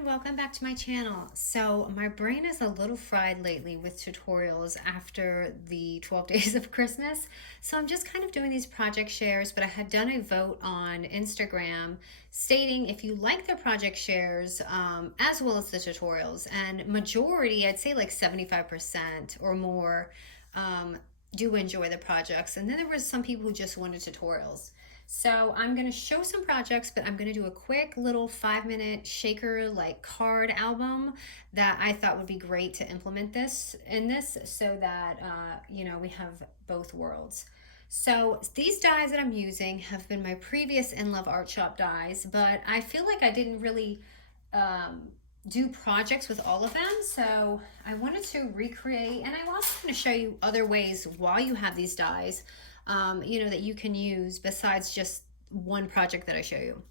everyone, welcome back to my channel. So my brain is a little fried lately with tutorials after the 12 days of Christmas. So I'm just kind of doing these project shares, but I had done a vote on Instagram stating if you like the project shares as well as the tutorials, and majority, I'd say like 75% or more, do enjoy the projects. And then there was some people who just wanted tutorials. So I'm going to show some projects, but I'm going to do a quick little 5-minute shaker like card album that I thought would be great to implement this so that, we have both worlds. So these dies that I'm using have been my previous Inloveartshop dies, but I feel like I didn't really do projects with all of them. So I wanted to recreate, and I'm also going to show you other ways while you have these dies that you can use besides just one project that I show you.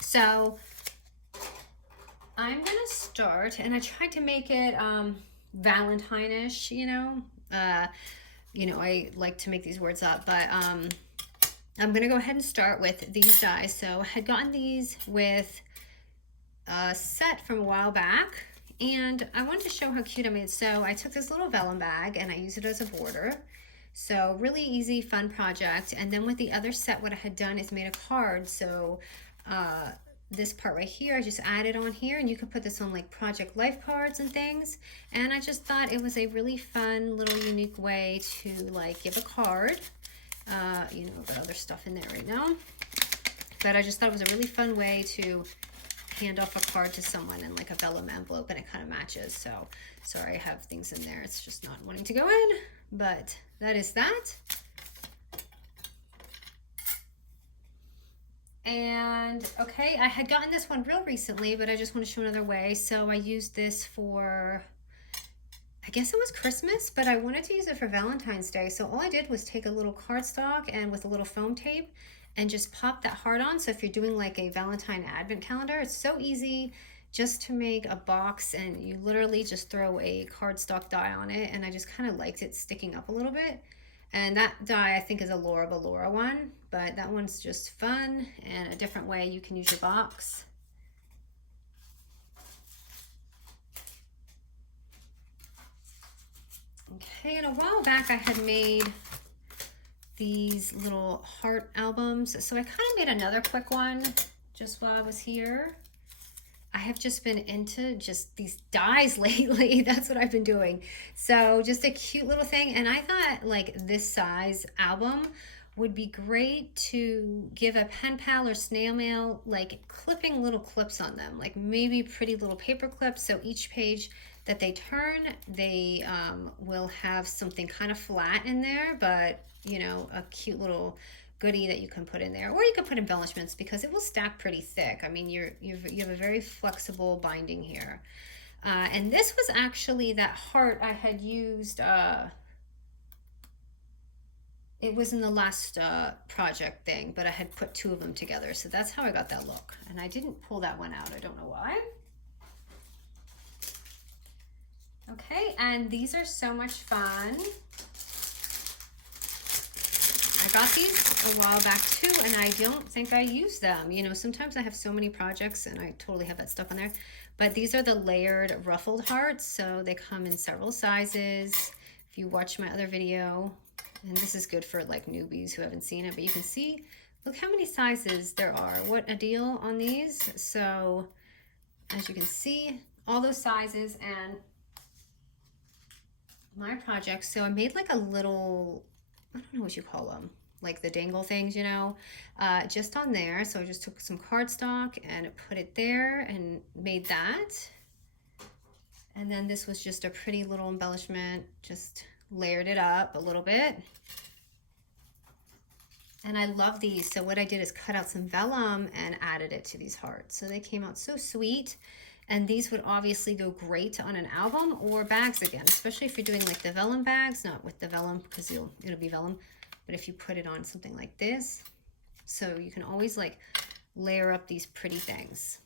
So I'm gonna start, and I tried to make it Valentine-ish, I like to make these words up, but I'm gonna go ahead and start with these dies. So I had gotten these with a set from a while back, and I wanted to show how cute I made. So I took this little vellum bag and I used it as a border. So really easy, fun project. And then with the other set, what I had done is made a card. So this part right here, I just added on here, and you could put this on like project life cards and things. And I just thought it was a really fun, little unique way to like give a card. I've got other stuff in there right now. But I just thought it was a really fun way to hand off a card to someone in like a vellum envelope, and it kind of matches. So sorry, I have things in there. It's just not wanting to go in, but that is that. And okay, I had gotten this one real recently, but I just want to show another way. So I used this for, I guess it was Christmas, but I wanted to use it for Valentine's Day. So all I did was take a little cardstock and with a little foam tape and just pop that heart on. So if you're doing like a Valentine advent calendar, it's so easy just to make a box, and you literally just throw a cardstock die on it. And I just kind of liked it sticking up a little bit. And that die I think is a Laura Ballora one, but that one's just fun and a different way you can use your box. Okay, and a while back I had made these little heart albums. So I kind of made another quick one just while I was here. I have just been into just these dies lately. That's what I've been doing. So just a cute little thing. And I thought like this size album would be great to give a pen pal or snail mail, like clipping little clips on them, like maybe pretty little paper clips. So each page that they turn, they will have something kind of flat in there, but a cute little goodie that you can put in there, or you can put embellishments because it will stack pretty thick. I mean, you have a very flexible binding here. And this was actually that heart I had used. It was in the last project thing, but I had put two of them together. So that's how I got that look. And I didn't pull that one out. I don't know why. Okay, and these are so much fun. I got these a while back too, and I don't think I use them. Sometimes I have so many projects and I totally have that stuff on there. But these are the layered ruffled hearts, so they come in several sizes. If you watch my other video, and this is good for like newbies who haven't seen it, but you can see, look how many sizes there are. What a deal on these. So as you can see, all those sizes and my project. So I made like a little, I don't know what you call them, like the dangle things, just on there. So I just took some cardstock and put it there and made that. And then this was just a pretty little embellishment, just layered it up a little bit. And I love these. So what I did is cut out some vellum and added it to these hearts. So they came out so sweet. And these would obviously go great on an album or bags again, especially if you're doing like the vellum bags, not with the vellum because it'll be vellum, but if you put it on something like this. So you can always like layer up these pretty things.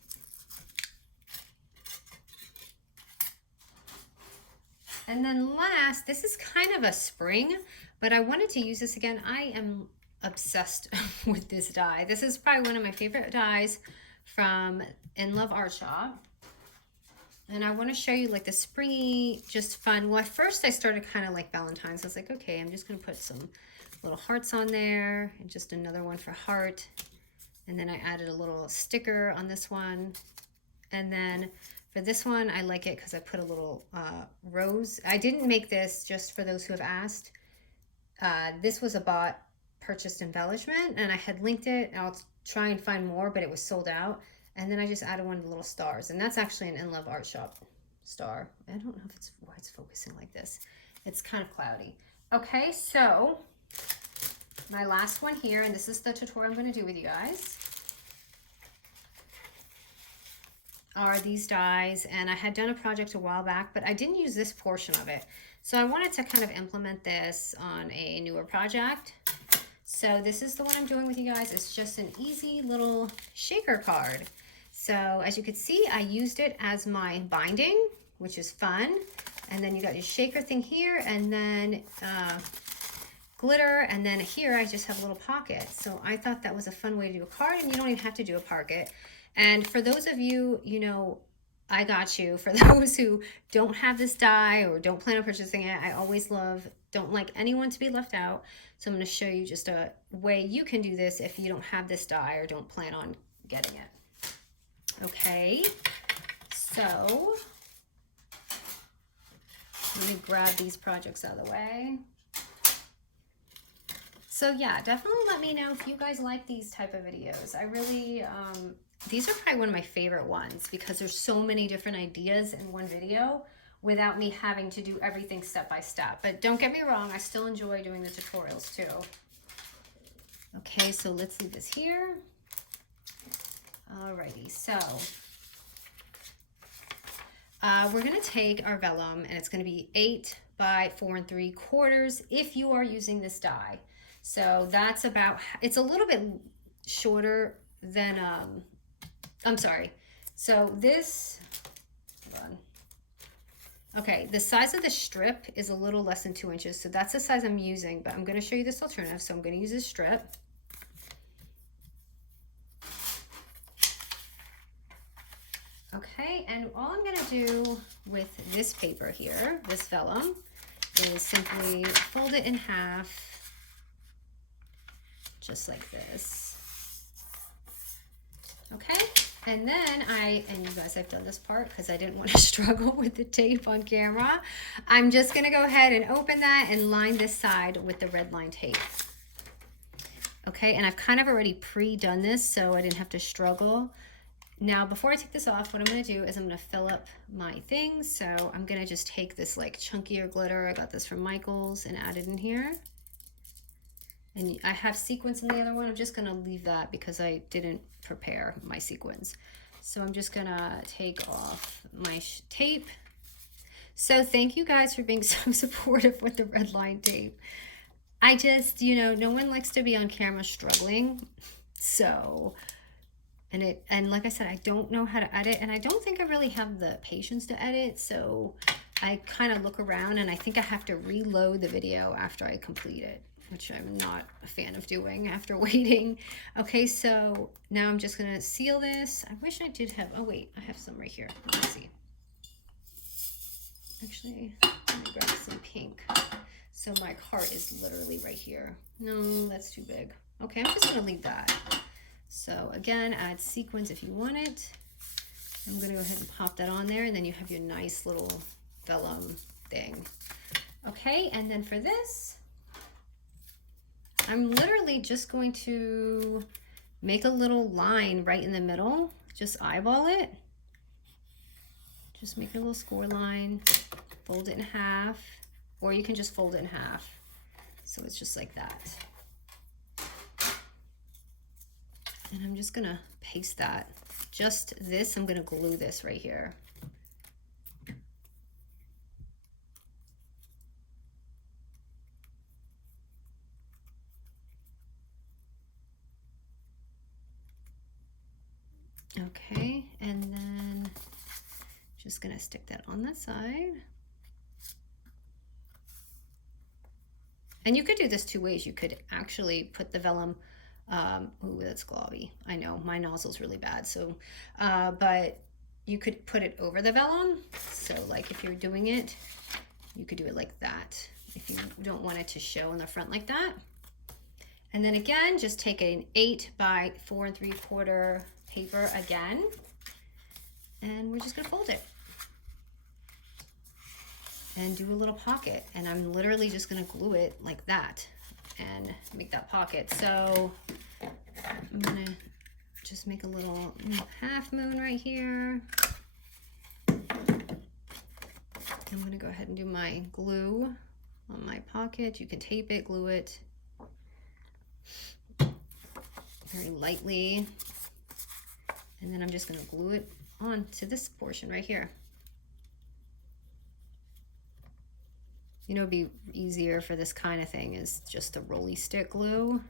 And then last, this is kind of a spring, but I wanted to use this again. I am obsessed with this die. This is probably one of my favorite dies from Inloveartshop. And I want to show you like the springy, just fun. Well, at first I started kind of like Valentines. I was like, okay, I'm just going to put some little hearts on there and just another one for heart. And then I added a little sticker on this one. And then for this one, I like it because I put a little rose. I didn't make this, just for those who have asked. This was a purchased embellishment, and I had linked it. And I'll try and find more, but it was sold out. And then I just added one of the little stars, and that's actually an Inloveartshop star. I don't know if it's why it's focusing like this. It's kind of cloudy. Okay, so my last one here, and this is the tutorial I'm going to do with you guys, are these dies. And I had done a project a while back, but I didn't use this portion of it. So I wanted to kind of implement this on a newer project. So this is the one I'm doing with you guys. It's just an easy little shaker card. So as you can see, I used it as my binding, which is fun. And then you got your shaker thing here, and then glitter, and then here I just have a little pocket. So I thought that was a fun way to do a card, and you don't even have to do a pocket. And for those of you, you know, I got you. For those who don't have this die or don't plan on purchasing it, I always don't like anyone to be left out. So I'm going to show you just a way you can do this if you don't have this die or don't plan on getting it. Okay, so let me grab these projects out of the way. So yeah, definitely let me know if you guys like these type of videos. I really, these are probably one of my favorite ones because there's so many different ideas in one video without me having to do everything step by step. But don't get me wrong, I still enjoy doing the tutorials too. Okay, so let's leave this here. Alrighty, so we're gonna take our vellum, and it's gonna be 8 by 4 3/4 if you are using this die. So that's about, it's a little bit shorter than, I'm sorry. So this, hold on. Okay, the size of the strip is a little less than 2 inches. So that's the size I'm using, but I'm gonna show you this alternative. So I'm gonna use this strip. Okay, and all I'm gonna do with this paper here, this vellum, is simply fold it in half, just like this. Okay, and then and you guys, I've done this part because I didn't want to struggle with the tape on camera. I'm just gonna go ahead and open that and line this side with the Redline tape. Okay, and I've kind of already pre-done this so I didn't have to struggle. Now, before I take this off, what I'm gonna do is I'm gonna fill up my things. So I'm gonna just take this like chunkier glitter. I got this from Michael's and add it in here. And I have sequins in the other one. I'm just gonna leave that because I didn't prepare my sequins. So I'm just gonna take off my tape. So thank you guys for being so supportive with the Redline tape. I just, you know, no one likes to be on camera struggling. So, and like I said, I don't know how to edit, and I don't think I really have the patience to edit. So I kind of look around, and I think I have to reload the video after I complete it, which I'm not a fan of doing after waiting. Okay, so now I'm just gonna seal this. I wish I did have, oh wait, I have some right here. Let's see. Actually, let me grab some pink. So my heart is literally right here. No, that's too big. Okay, I'm just gonna leave that. So again, add sequins if you want it. I'm gonna go ahead and pop that on there, and then you have your nice little vellum thing. Okay, and then for this, I'm literally just going to make a little line right in the middle. Just eyeball it. Just make a little score line, fold it in half, or you can just fold it in half. So it's just like that. And I'm just gonna paste that. Just this, I'm gonna glue this right here. Okay, and then just gonna stick that on that side. And you could do this 2 ways. You could actually put the vellum, ooh, that's globby. I know, my nozzle's really bad. So, but you could put it over the vellum. So like if you're doing it, you could do it like that if you don't want it to show in the front like that. And then again, just take an 8 by 4 3/4 paper again, and we're just gonna fold it and do a little pocket. And I'm literally just gonna glue it like that and make that pocket. So I'm gonna just make a little half moon right here. I'm gonna go ahead and do my glue on my pocket. You can tape it, glue it very lightly. And then I'm just gonna glue it on to this portion right here. You know, it'd be easier for this kind of thing is just a rolly stick glue.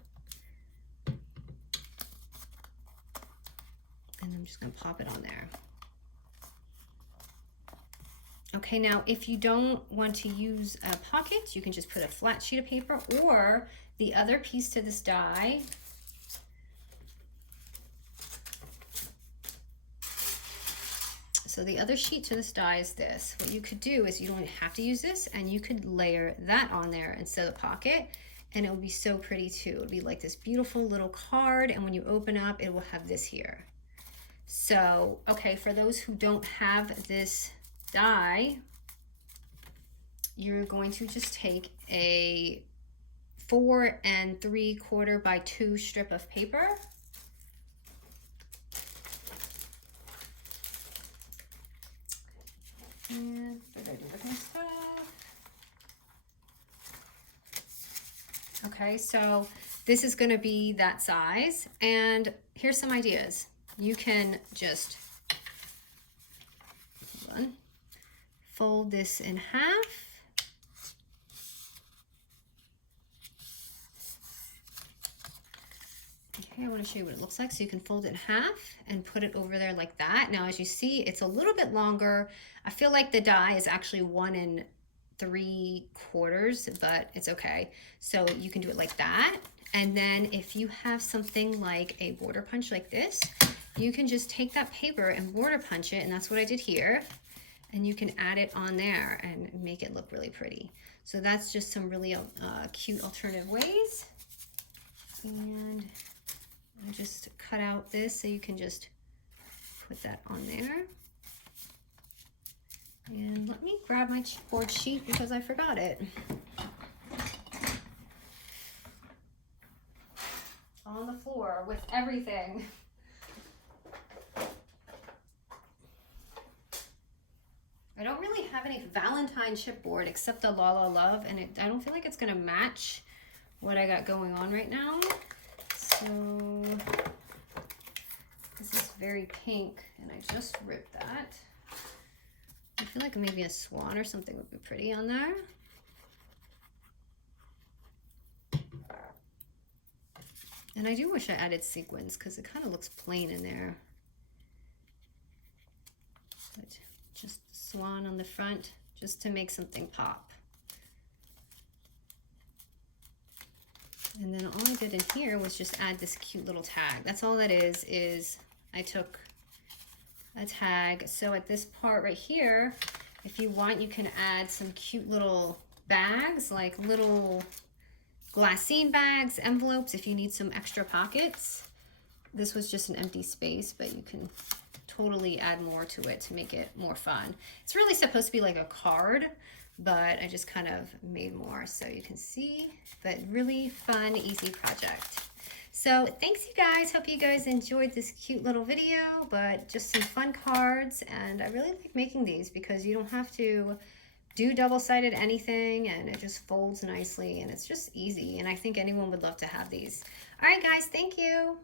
And I'm just gonna pop it on there. Okay, now if you don't want to use a pocket, you can just put a flat sheet of paper, or the other piece to this die. So the other sheet to this die is this. What you could do is you don't have to use this, and you could layer that on there instead of the pocket, and it will be so pretty too. It'll be like this beautiful little card, and when you open up, it will have this here. So, okay, for those who don't have this die, you're going to just take a 4 3/4 by 2 strip of paper. And what do I do with my stuff? Okay, so this is going to be that size, and here's some ideas. You can just fold this in half. Okay, I want to show you what it looks like. So you can fold it in half and put it over there like that. Now, as you see, it's a little bit longer. I feel like the die is actually 1 3/4, but it's okay. So you can do it like that. And then if you have something like a border punch like this, you can just take that paper and border punch it, and that's what I did here. And you can add it on there and make it look really pretty. So that's just some really cute alternative ways. And I just cut out this so you can just put that on there. And let me grab my chipboard sheet because I forgot it. On the floor with everything. I don't really have any Valentine chipboard except the La La Love, and I don't feel like it's gonna match what I got going on right now. So this is very pink, and I just ripped that. I feel like maybe a swan or something would be pretty on there. And I do wish I added sequins because it kind of looks plain in there. But just the swan on the front, just to make something pop. And then all I did in here was just add this cute little tag. That's all that is I took a tag. So at this part right here, if you want, you can add some cute little bags, like little glassine bags, envelopes, if you need some extra pockets. This was just an empty space, but you can totally add more to it to make it more fun. It's really supposed to be like a card, but I just kind of made more so you can see, but really fun, easy project. So thanks you guys. Hope you guys enjoyed this cute little video, but just some fun cards. And I really like making these because you don't have to do double-sided anything, and it just folds nicely, and it's just easy. And I think anyone would love to have these. All right, guys, thank you.